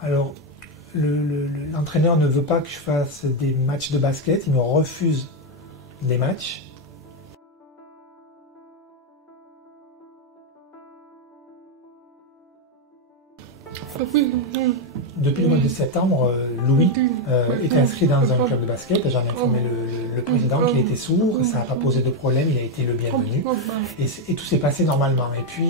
Alors, l'entraîneur ne veut pas que je fasse des matchs de basket, il me refuse des matchs. Depuis le mois de septembre, Louis est inscrit dans un club de basket. J'en ai informé le président qu'il était sourd, ça n'a pas posé de problème, il a été le bienvenu. Et tout s'est passé normalement. Et puis,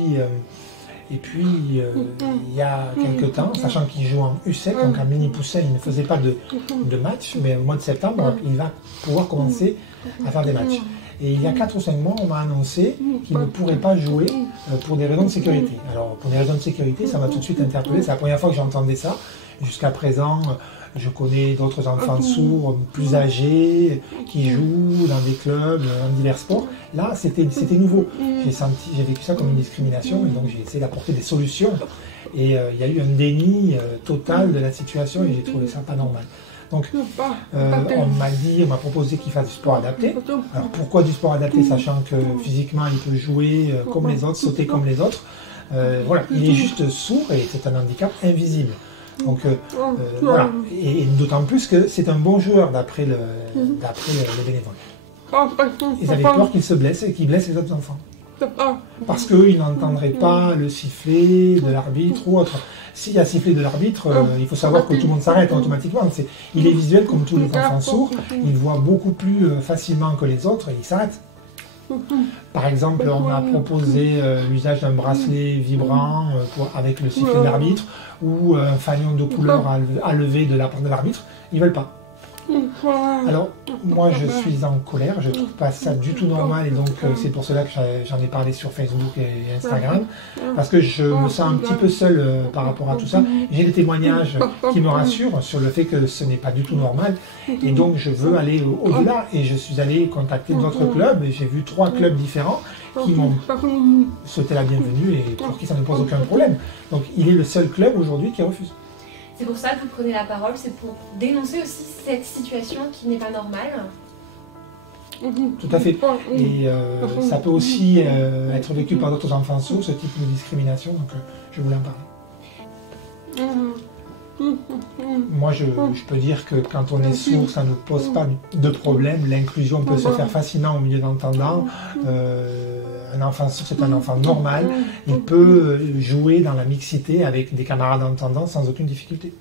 il y a quelques temps, sachant qu'il joue en U7, donc en mini pousselle, il ne faisait pas de match, mais au mois de septembre, il va pouvoir commencer à faire des matchs. Et il y a 4 ou 5 mois, on m'a annoncé qu'il ne pourrait pas jouer pour des raisons de sécurité. Alors, pour des raisons de sécurité, ça m'a tout de suite interpellé. C'est la première fois que j'entendais ça. Jusqu'à présent, je connais d'autres enfants sourds plus âgés qui jouent dans des clubs, dans divers sports. Là, c'était nouveau. J'ai vécu ça comme une discrimination et donc j'ai essayé d'apporter des solutions. Et il y a eu un déni total de la situation et j'ai trouvé ça pas normal. Donc, on m'a proposé qu'il fasse du sport adapté. Alors, pourquoi du sport adapté, sachant que physiquement, il peut jouer comme les autres, sauter comme les autres. Voilà, il est juste sourd et c'est un handicap invisible. Donc, voilà. Et d'autant plus que c'est un bon joueur d'après le bénévole. Ils avaient peur qu'il se blesse et qu'il blesse les autres enfants. Parce qu'ils n'entendraient pas le sifflet de l'arbitre ou autre. S'il y a sifflet de l'arbitre, il faut savoir que tout le monde s'arrête automatiquement. Il est visuel comme tous les enfants sourds, il voit beaucoup plus facilement que les autres et il s'arrête. Par exemple, on a proposé l'usage d'un bracelet vibrant avec le sifflet de l'arbitre ou un fanion de couleur à lever de la part de l'arbitre. Ils ne veulent pas. Alors, moi je suis en colère, je ne trouve pas ça du tout normal et donc c'est pour cela que j'en ai parlé sur Facebook et Instagram, parce que je me sens un petit peu seul par rapport à tout ça. J'ai des témoignages qui me rassurent sur le fait que ce n'est pas du tout normal et donc je veux aller au-delà et je suis allé contacter d'autres clubs et j'ai vu 3 clubs différents qui m'ont souhaité la bienvenue et pour qui ça ne pose aucun problème. Donc il est le seul club aujourd'hui qui refuse. C'est pour ça que vous prenez la parole, c'est pour dénoncer aussi cette situation qui n'est pas normale. Tout à fait. Et ça peut aussi être vécu par d'autres enfants sourds, ce type de discrimination, donc je voulais en parler. Moi, je peux dire que quand on est sourd, ça ne pose pas de problème. L'inclusion peut se faire facilement au milieu d'entendants. Un enfant sourd, c'est un enfant normal. Il peut jouer dans la mixité avec des camarades entendants sans aucune difficulté.